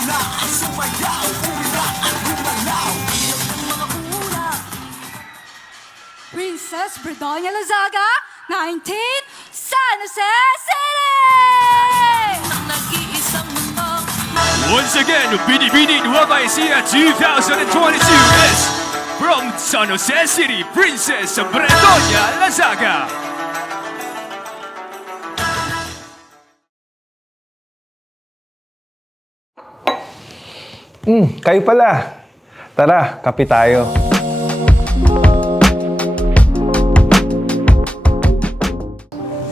Princess Bridonia Lazaga, 19, San Jose City! Once again, Binibini Nueva Ecija 2022 is from San Jose City, Princess Bridonia Lazaga. Kayo pala. Tara, kape tayo.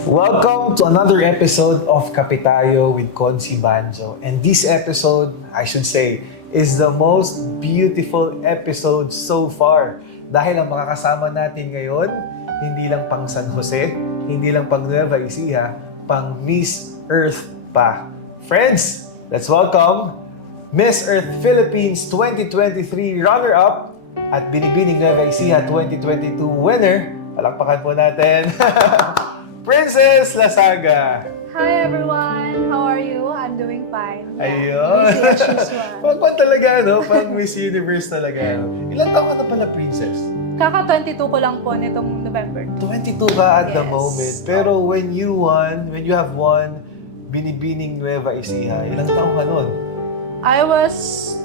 Welcome to another episode of Kape Tayo with Consi Banjo. And this episode, I should say, is the most beautiful episode so far. Dahil ang makakasama natin ngayon, hindi lang pang San Jose, hindi lang pang Nueva Ecija, pang Miss Earth pa. Friends, let's welcome Miss Earth Philippines 2023 runner-up at Binibining Nueva Ecija 2022 winner. Palakpakan po natin. Princess Lazaga! Hi everyone! How are you? I'm doing fine. Ayun! Busy as usual. Pag talaga, no? Pang Miss Universe talaga. Ilang taon ka na pala, Princess? Kaka-22 ko lang po nitong November. 22 ka at the Yes. moment. Pero when you have won Binibining Nueva Ecija, ilang taon ka nun? I was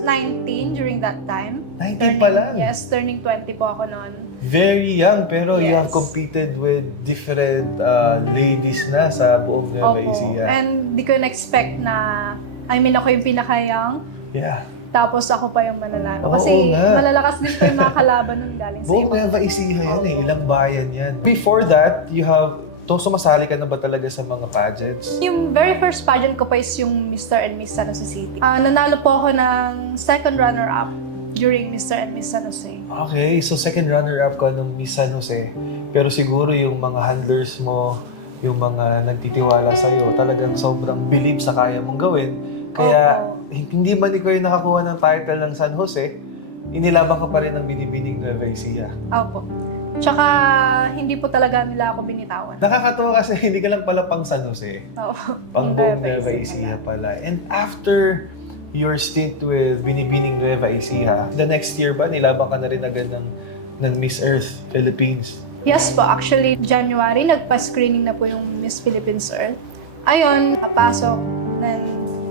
19 during that time. 19 pa lang? Yes, turning 20 po ako noon. Very young, pero you have Yes. competed with different ladies na sa buong Nueva Ecija. And di ko na-expect na, ako yung pinaka-young. Yeah. Tapos ako pa yung mananalo. Oo Kasi nga. malalakas din po yung mga kalaban nun galing sa Buong ibang. Nueva Ecija yan eh. Ilang bayan yan. Before that, sumasali ka na ba talaga sa mga pageants? Yung very first pageant ko pa is yung Mr. and Miss San Jose City. Nanalo po ako ng second runner-up during Mr. and Miss San Jose. Okay, so second runner-up ka nung Miss San Jose. Pero siguro yung mga handlers mo, yung mga nagtitiwala sa'yo, talagang sobrang believe sa kaya mong gawin. Kaya hindi man ikaw yung nakakuha ng title ng San Jose, inilaban ka pa rin ng Binibining Nueva Ecija. Opo. Tsaka, hindi po talaga nila ako binitawan. Nakakatawa kasi hindi ka lang pala pang San Jose. Oo. Pang buong Nueva Ecija pala. And after your stint with Binibining Nueva Ecija, the next year ba, nilaban ka na rin agad ng Miss Earth Philippines? Yes po, actually, January, nagpa-screening na po yung Miss Philippines Earth. Ayun, napasok ng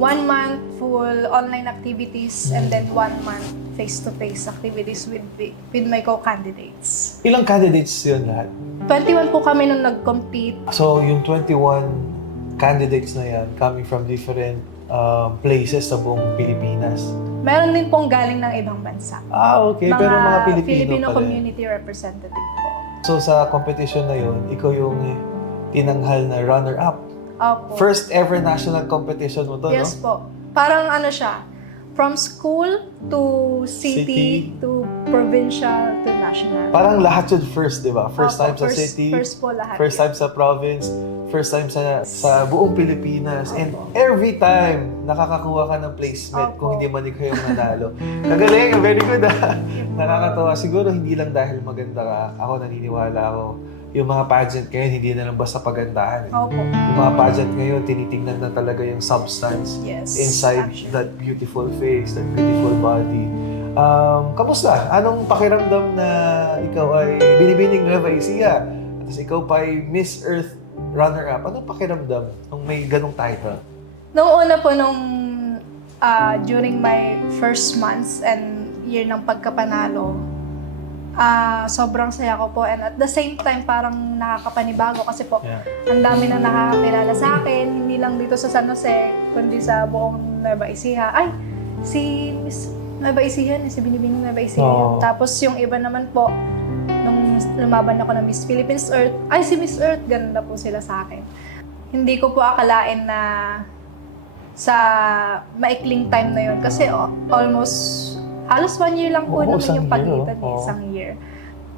1 month full online activities and then 1 month face-to-face activities with my co-candidates. Ilang candidates yun lahat? 21 po kami nung nag-compete. So, yung 21 candidates na yan coming from different places sa buong Pilipinas. Meron din pong galing ng ibang bansa. Okay. Pero mga Pilipino Filipino pala. community representative po. So, sa competition na yun, ikaw yung tinanghal na runner-up. Opo. First ever national competition mo to, Yes no? po. Parang ano siya, from school to city, to provincial to national. Parang lahat yun first, di ba? First Opo, time sa city, First po lahat. first time sa province, first time sa buong Pilipinas. And every time, nakakakuha ka ng placement Opo. kung hindi man ikaw yung nanalo. Nagaling, very good ah. Nakakatawa. Siguro hindi lang dahil maganda ka. Ako naniniwala ako. Yung mga pageant ngayon, hindi na lang basta pagandahan. Opo. Yung mga pageant ngayon, tinitingnan na talaga yung substance Yes, inside actually. that beautiful face, that beautiful body. Kamusta? Anong pakiramdam na ikaw ay Binibining Nueva Ecija? Tapos ikaw pa ay Miss Earth runner-up. Anong pakiramdam nung may ganong title? Noong una po, during my first months and year ng pagkapanalo, sobrang saya ko po. And at the same time, parang nakakapanibago kasi po, Yeah. ang dami na nakakakilala sa akin, hindi lang dito sa San Jose, kundi sa buong Nueva Ecija. Ay, si Miss Nueva Ecija, si Binibining Nueva Ecija. Oo. Tapos yung iba naman po, nung lumaban ako ng Miss Philippines Earth, ay si Miss Earth, ganun na po sila sa akin. Hindi ko po akalain na sa maikling time na yun, kasi almost halos 1 year lang po Oo, naman isang yung year, pagitan, oo. isang year.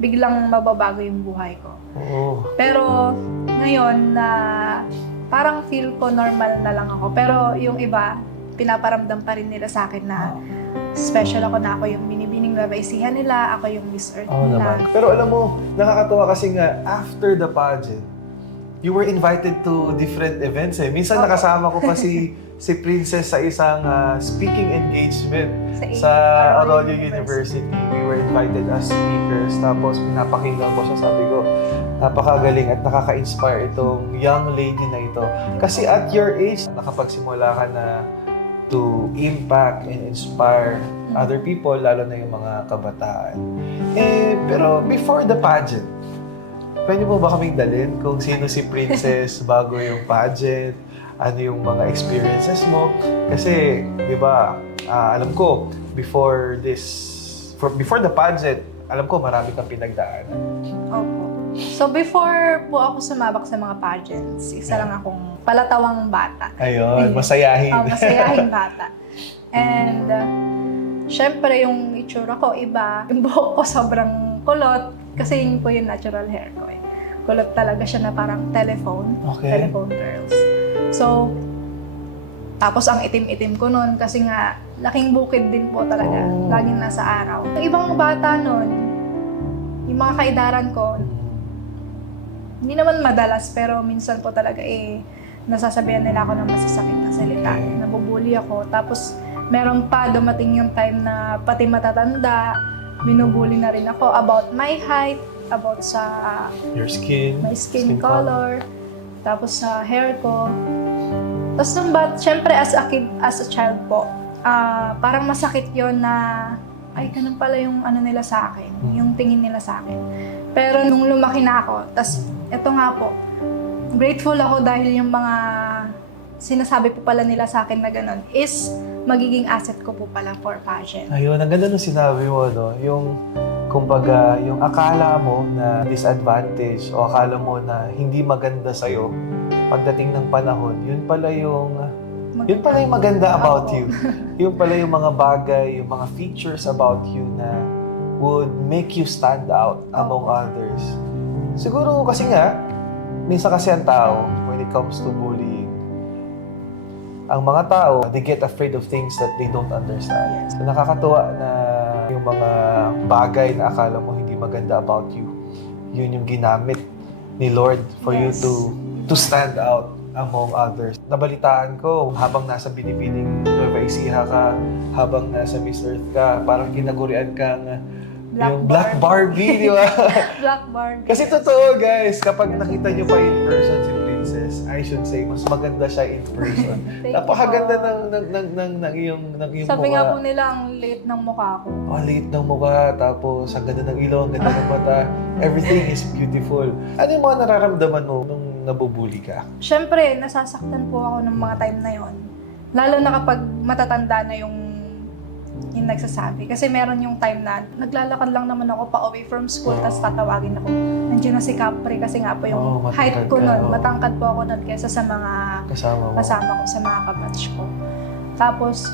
Biglang mababago yung buhay ko. Oo. Pero ngayon na parang feel ko normal na lang ako. Pero yung iba, pinaparamdam pa rin nila sa akin na special ako, na ako yung Binibining Nueva Ecija nila, ako yung Miss Earth Oo nila. naman. Pero alam mo, nakakatawa kasi nga, after the pageant, you were invited to different events eh. Minsan nakasama ko pa si Princess sa isang speaking engagement sa Arroyo University. We were invited as speakers. Tapos pinapakinggan ko siya, sabi ko, napakagaling at nakaka-inspire itong young lady na ito. Kasi at your age, nakapagsimula ka na to impact and inspire other people, lalo na yung mga kabataan. Pero before the pageant, pwede mo ba kaming dalhin kung sino si Princess bago yung pageant? Ano yung mga experiences mo? Kasi, di ba, alam ko, before the pageant, alam ko marami kang pinagdaanan. Opo. So before po ako sumabak sa mga pageants, isa lang akong palatawang bata. Ayun, masayahin. Masayahing bata. And, syempre yung itsura ko iba, yung buhok ko sobrang kulot, kasi yun po yung natural hair ko eh. Kulot talaga siya na parang telephone girls. So, tapos ang itim-itim ko nun kasi nga laking bukid din po talaga, laging nasa araw. Yung ibang bata nun, yung mga kaidaran ko, hindi naman madalas pero minsan po talaga nasasabihan nila ako ng masasakit na salita. Nabubuli ako. Tapos meron pa dumating yung time na pati matatanda, binubuli na rin ako about my height, about sa Your skin. my skin color, tapos sa hair ko. Tapos syempre as a kid, as a child po, parang masakit yon na, ay, ganun pala yung ano nila sa akin, yung tingin nila sa akin. Pero nung lumaki na ako, tas eto nga po, grateful ako dahil yung mga sinasabi po pala nila sa akin na ganun is magiging asset ko po pala for pageant. Ayun, ang ganda nung sinabi mo, no? Yung, kumbaga, yung akala mo na disadvantage o akala mo na hindi maganda sa'yo, pagdating ng panahon, yun pala yung maganda about you. Yun pala yung mga bagay, yung mga features about you na would make you stand out among others. Siguro kasi nga, minsan kasi ang tao, when it comes to bullying, ang mga tao, they get afraid of things that they don't understand. So, nakakatuwa na yung mga bagay na akala mo hindi maganda about you, yun yung ginamit ni Lord for you to stand out among others. Nabalitaan ko, habang nasa binibining Nueva Ecija ka, habang nasa Miss Earth ka, parang kinagurian kang yung Black Barbie, di ba? Black Barbie. Kasi totoo, guys, kapag nakita nyo pa in person si Princess, I should say, mas maganda siya in person. Napakaganda ng iyong Sabi mukha. nga po nila, ang liit ng mukha ko. Ang liit ng mukha, tapos ang ganda ng ilong, ang ganda ng mata. Everything is beautiful. Ano yung mga nararamdaman mo nung nabubuli ka? Siyempre, nasasaktan po ako ng mga time na yon. Lalo na kapag matatanda na yung nagsasabi. Kasi meron yung time na naglalakad lang naman ako pa away from school, tapos tatawagin ako. Nandiyan na si Capri kasi nga po yung height ko nun. Matangkad po ako nun kesa sa mga kasama ko, sa mga kabatch ko. Tapos,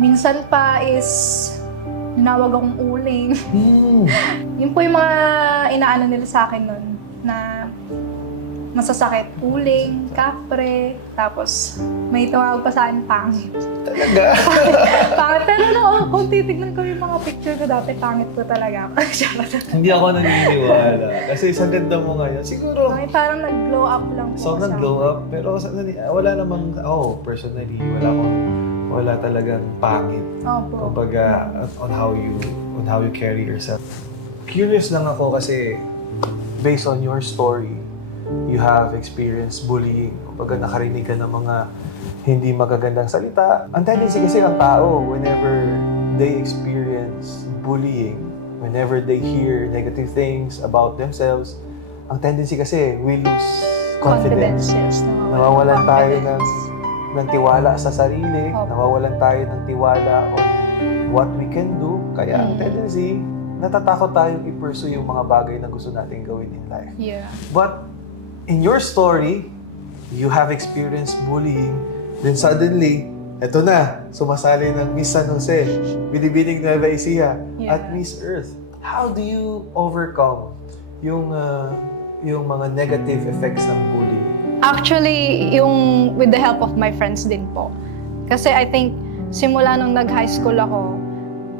minsan pa is tinawag akong uling. Yun po yung mga inaano nila sa akin nun na masasakit. Uling, kapre, tapos may tumawag pa sa akin pangit. Talaga? Pangit. Pero kung titignan ko yung mga picture ko dati, pangit ko talaga. Hindi ako naniniwala. Kasi sa ganda mo ngayon, siguro... Ay, parang nag-glow up lang po. So, nag-glow up. Pero wala namang... personally, wala talagang pangit. Opo. Kumbaga, on how you carry yourself. Curious lang ako kasi based on your story, you have experienced bullying. Kumbaga, nakarinig ka ng mga hindi magagandang salita. Ang tendency kasi ng tao, whenever they experience bullying, whenever they hear negative things about themselves, ang tendency kasi, we lose confidence. Yes. Nawawalan tayo ng tiwala sa sarili, nawawalan tayo ng tiwala on what we can do. Kaya ang tendency, natatakot tayong i-pursue yung mga bagay na gusto nating gawin in life. Yeah. But in your story, you have experienced bullying, then suddenly, eto na, sumasali ng Miss San Jose, Binibining Nueva Ecija, at Miss Earth. How do you overcome yung mga negative effects ng bullying? Actually, yung with the help of my friends din po. Kasi I think, simula nung nag-high school ako,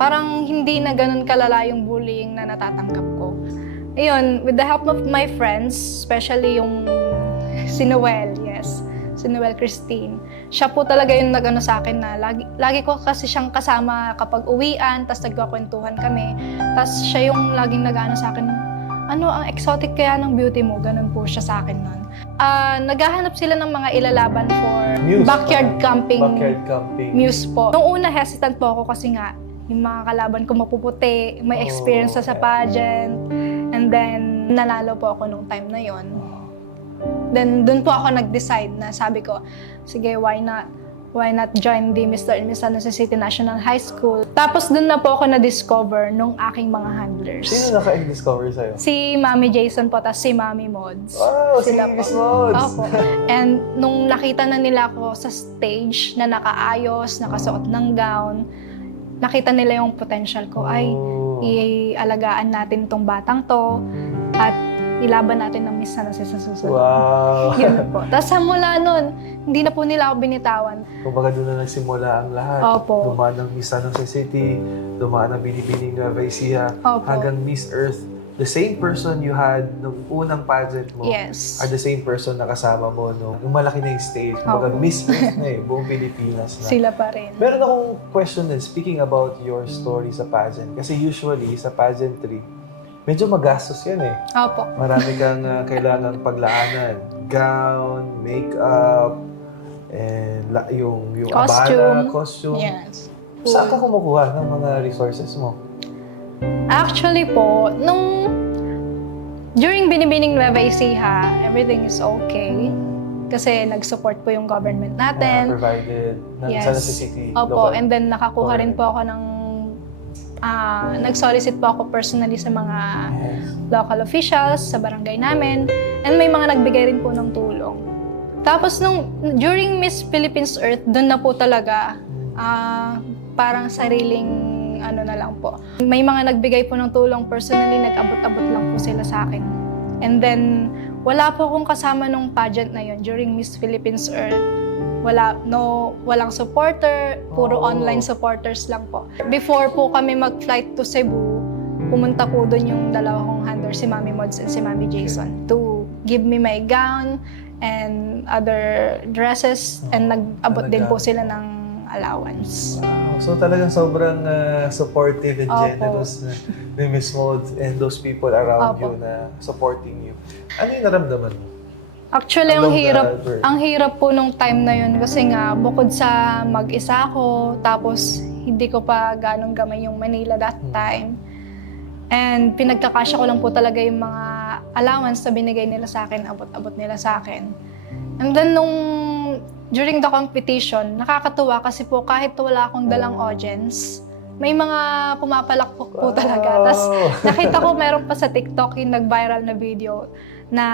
parang hindi na ganun kalala yung bullying na natatanggap ko. Ayun, with the help of my friends, especially yung si Noel, yes. Si Noel Christine. Siya po talaga yung nag-ano sa akin na lagi ko kasi siyang kasama kapag uwian, tapos nagkakwentuhan kami. Tapos siya yung laging nag-ano sa akin, ano, ang exotic kaya ng beauty mo? Ganun po siya sa akin nun. Naghahanap sila ng mga ilalaban for Muse. backyard camping. Backyard camping. Muse po. Nung una, hesitant po ako kasi nga, yung mga kalaban ko mapuputi, may experience na sa pageant, and then nanalo po ako nung time na yon. Then, dun po ako nag-decide na sabi ko, sige, why not? Why not join the Mr. and Miss San Jose City National High School? Tapos dun na po ako na-discover nung aking mga handlers. Sino naka-discover sa'yo? Si Mami Jason po, tapos si Mami Mods. Wow, si Sila Miss po. Mods! Opo. And nung nakita na nila ako sa stage na nakaayos, nakasuot ng gown, nakita nila yung potential ko. Ay, Oh. ialagaan natin itong batang to at ilaban natin ng Miss San Jose sa susunod. Wow! Yun po. Tapos sa mula nun, hindi na po nila ako binitawan. Kumbaga doon na nagsimula ang lahat. Opo. Dumaan ng Miss San Jose City, dumaan ng Binibining Nueva Ecija, Opo. hanggang Miss Earth. The same person you had nung unang pageant mo Yes. are the same person na kasama mo nung malaki na yung stage. Kumbaga Opo. Miss Earth na eh, buong Pilipinas na. Sila pa rin. Meron akong question din, speaking about your story sa pageant. Kasi usually sa pageantry, medyo magastos yan eh. Opo. Marami kang kailangang paglaanan. Gown, makeup, and yung Costume. abana, costume. Yes. Saan ka kumukuha ng mga resources mo? Actually po, during Binibining Nueva Ecija, everything is okay. Kasi nag-support po yung government natin. Provided ng Yes. San Jose City. Opo, local. and then nakakuha rin po ako ng nag-solicit po ako personally sa mga Yes. local officials sa barangay namin, and may mga nagbigay rin po ng tulong. Tapos during Miss Philippines Earth, doon na po talaga parang sariling ano na lang po. May mga nagbigay po ng tulong personally, nag-abot-abot lang po sila sa akin. And then wala po akong kasama nung pageant na yon during Miss Philippines Earth. Walang supporter, puro Oh. online supporters lang po. Before po kami mag-flight to Cebu, pumunta po doon yung dalawa kong handler, si Mami Mods and si Mami Jason, to give me my gown and other dresses, and nag-abot din po sila ng allowance. Wow. So talagang sobrang supportive and Opo. generous ni Miss Mold and those people around Opo. you na supporting you. Ano yung naramdaman mo? Actually, Along the way. ang hirap po nung time na yun kasi nga bukod sa mag-isa ako, tapos hindi ko pa ganong gamay yung Manila that time. And pinagkakasya ko lang po talaga yung mga allowance na binigay nila sa akin, abot-abot nila sa akin. And then during the competition, nakakatuwa kasi po kahit wala akong dalang audience, may mga pumapalakpak po talaga. Tapos nakita ko meron pa sa TikTok yung nag-viral na video na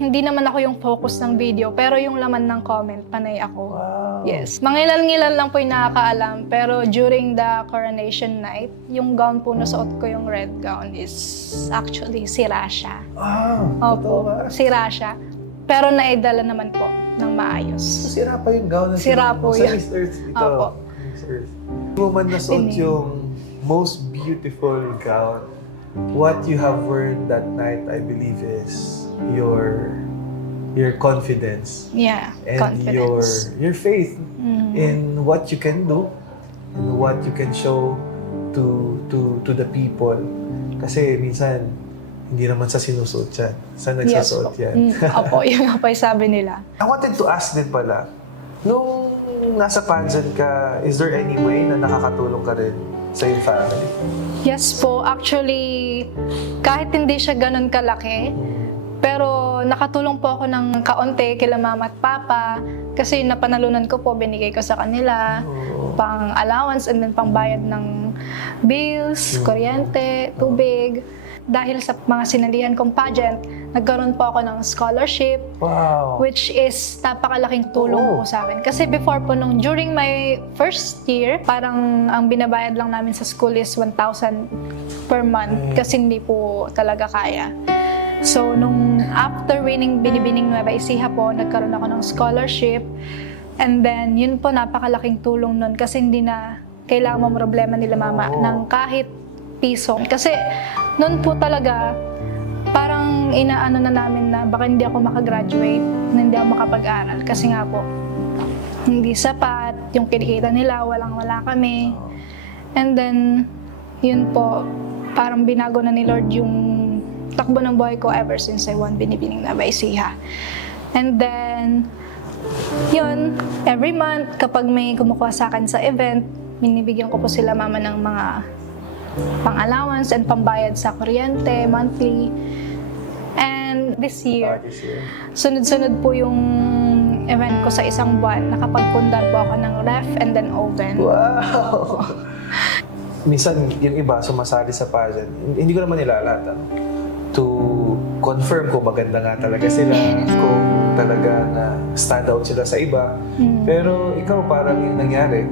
hindi naman ako yung focus ng video, pero yung laman ng comment, panay ako. Wow. Yes. Mangilan-ngilan lang po yung nakakaalam, pero during the coronation night, yung gown po na suot ko, yung red gown, is actually si Rasha. Totoo ba? Opo, si Rasha. Pero naidala naman po ng maayos. So, sira pa yung gown na Sira po sa yan. Miss Earth ito. Opo. Miss Earth. Woman na suot Pining. yung most beautiful gown. What you have worn that night, I believe, is your confidence Yeah, and confidence. your faith Mm. in what you can do and what you can show to the people. Kasi minsan hindi naman sa sinusuot yan. Sa nagsasuot po. yan. Opo, yun nga po yung sabi nila. I wanted to ask din pala, nung nasa pageant ka, is there any way na nakakatulong ka rin sa iyong family? Yes po, actually, kahit hindi siya ganun kalaki, pero nakatulong po ako ng kaunti kila mama at papa kasi napanalunan ko po, binigay ko sa kanila, pang allowance and then pang bayad ng bills, kuryente, tubig. Dahil sa mga sinalihan kong pageant, nagkaroon po ako ng scholarship, Wow! which is napakalaking tulong po sa akin. Kasi before po, during my first year, parang ang binabayad lang namin sa school is 1,000 per month kasi hindi po talaga kaya. So, nung after winning Binibining Nueva Ecija po, nagkaroon ako ng scholarship. And then, yun po, napakalaking tulong nun kasi hindi na kailangan mo problema nila mama ng kahit piso. Kasi, nun po talaga, parang inaano na namin na baka hindi ako makagraduate, na hindi ako makapag-aral. Kasi nga po, hindi sapat, yung kinikita nila, walang-wala kami. And then, yun po, parang binago na ni Lord yung takbo ng buhay ko ever since I won Binibining Nueva Ecija. And then, yun, every month, kapag may kumukuha sa akin sa event, binibigyan ko po sila mama ng mga pang-allowance and pambayad sa kuryente, monthly. And this year, sunod-sunod po yung event ko sa isang buwan. Nakapagpundar po ako ng ref and then oven. Wow! Minsan, yung iba sumasali sa pageant, hindi ko naman nilalata to confirm kung maganda nga talaga sila, kung talaga na stand out sila sa iba. Pero ikaw, parang yung nangyari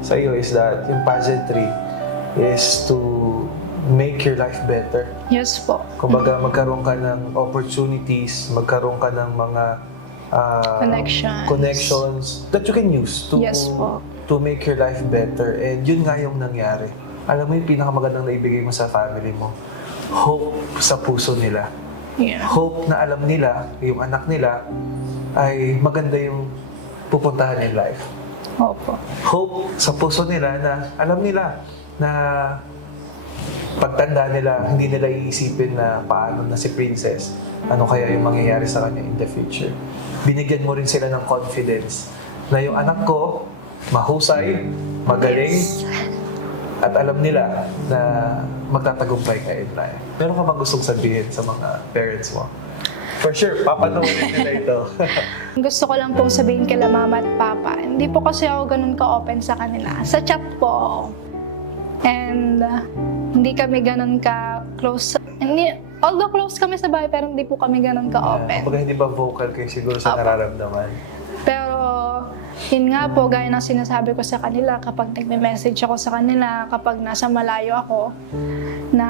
sa iyo is that yung pageantry is to make your life better. Yes po. Kumbaga, magkaroon ka ng opportunities, magkaroon ka ng mga connections that you can use to, Yes po. to make your life better. And yun nga yung nangyari. Alam mo yung pinakamagandang naibigay mo sa family mo? Hope sa puso nila. Yeah. Hope na alam nila, yung anak nila, ay maganda yung pupuntahan in life. Opo. Hope sa puso nila na alam nila na pagtanda nila, hindi nila iisipin na paano na si Princess, ano kaya yung mangyayari sa kanya in the future. Binigyan mo rin sila ng confidence na yung anak ko, mahusay, magaling, at alam nila na magtatagumpay ka in life. Meron ka bang gustong sabihin sa mga parents mo? For sure, papanoorin nila ito. Gusto ko lang pong sabihin kila mama at papa, hindi po kasi ako ganun ka-open sa kanila. Sa chat po. And hindi kami ganun ka-close. Although close kami sa bahay, pero hindi po kami ganun ka-open. Kumbaga hindi ba vocal kayo siguro sa nararamdaman? Pero, yun nga po, gaya ng sinasabi ko sa kanila, kapag nagme-message ako sa kanila, kapag nasa malayo ako, na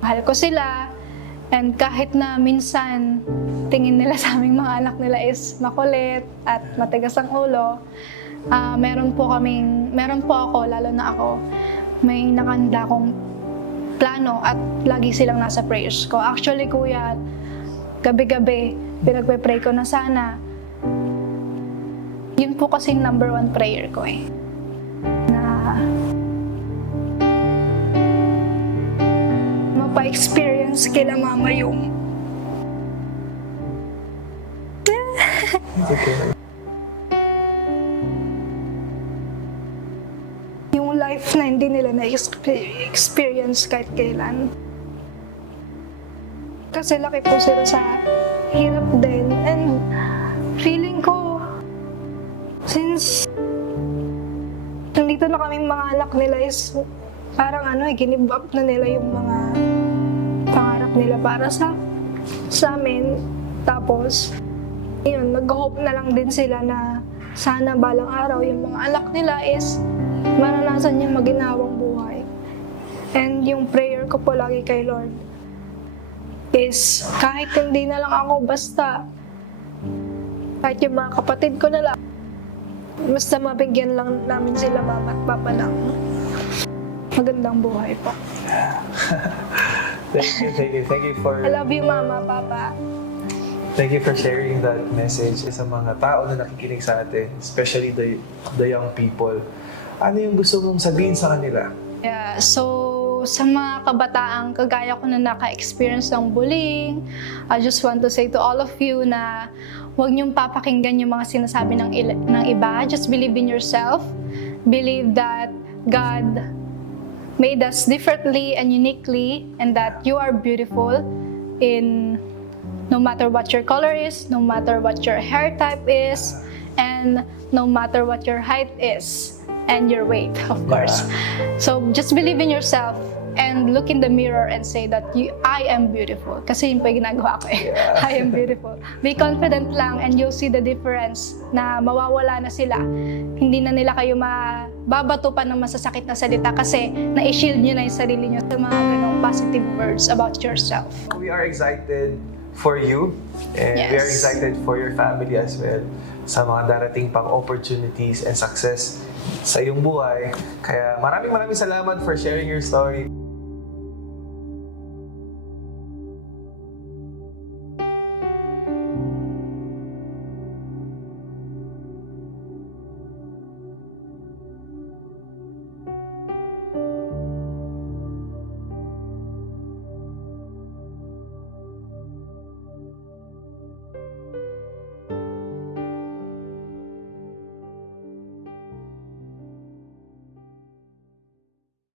mahal ko sila, and kahit na minsan, tingin nila sa aming mga anak nila is makulit at matigas ang ulo, meron po ako, lalo na ako, may nakanda akong plano at lagi silang nasa prayers ko. Actually, kuya, gabi-gabi, pinagpe-pray ko na sana. Yun po kasi number one prayer ko eh. Na mapa-experience kila mama yung yung life na hindi nila na-experience kahit kailan. Kasi laki po sila sa hirap din. And feeling ko, since nandito na kaming mga anak nila is parang give up na nila yung mga pangarap nila para sa amin. Tapos, yun, nag-hope na lang din sila na sana balang araw yung mga anak nila is maranasan yung maginhawang buhay. And yung prayer ko po lagi kay Lord is kahit hindi na lang ako, basta kahit yung mga kapatid ko na lang, basta mabigyan lang namin sila mama at papa ng magandang buhay po. Thank you for... I love you, mama, papa. Thank you for sharing that message sa mga tao na nakikinig sa atin, especially the young people. Ano yung gusto mong sabihin sa kanila? Yeah, so sa mga kabataang kagaya ko na naka-experience ng bullying, I just want to say to all of you na huwag niyong papakinggan yung mga sinasabi ng iba. Just believe in yourself. Believe that God made us differently and uniquely and that you are beautiful in no matter what your color is, no matter what your hair type is, and no matter what your height is, and your weight, of course. So just believe in yourself and look in the mirror and say that I am beautiful. Kasi yun po yung ginagawa ko eh. I am beautiful. Be confident lang and you'll see the difference na mawawala na sila. Hindi na nila kayo mababato pa ng masasakit na salita kasi na-shield nyo na yung sarili nyo sa mga ganong positive words about yourself. We are excited for you and we are excited for your family as well sa mga darating pang opportunities and success sa iyong buhay. Kaya maraming salamat for sharing your story.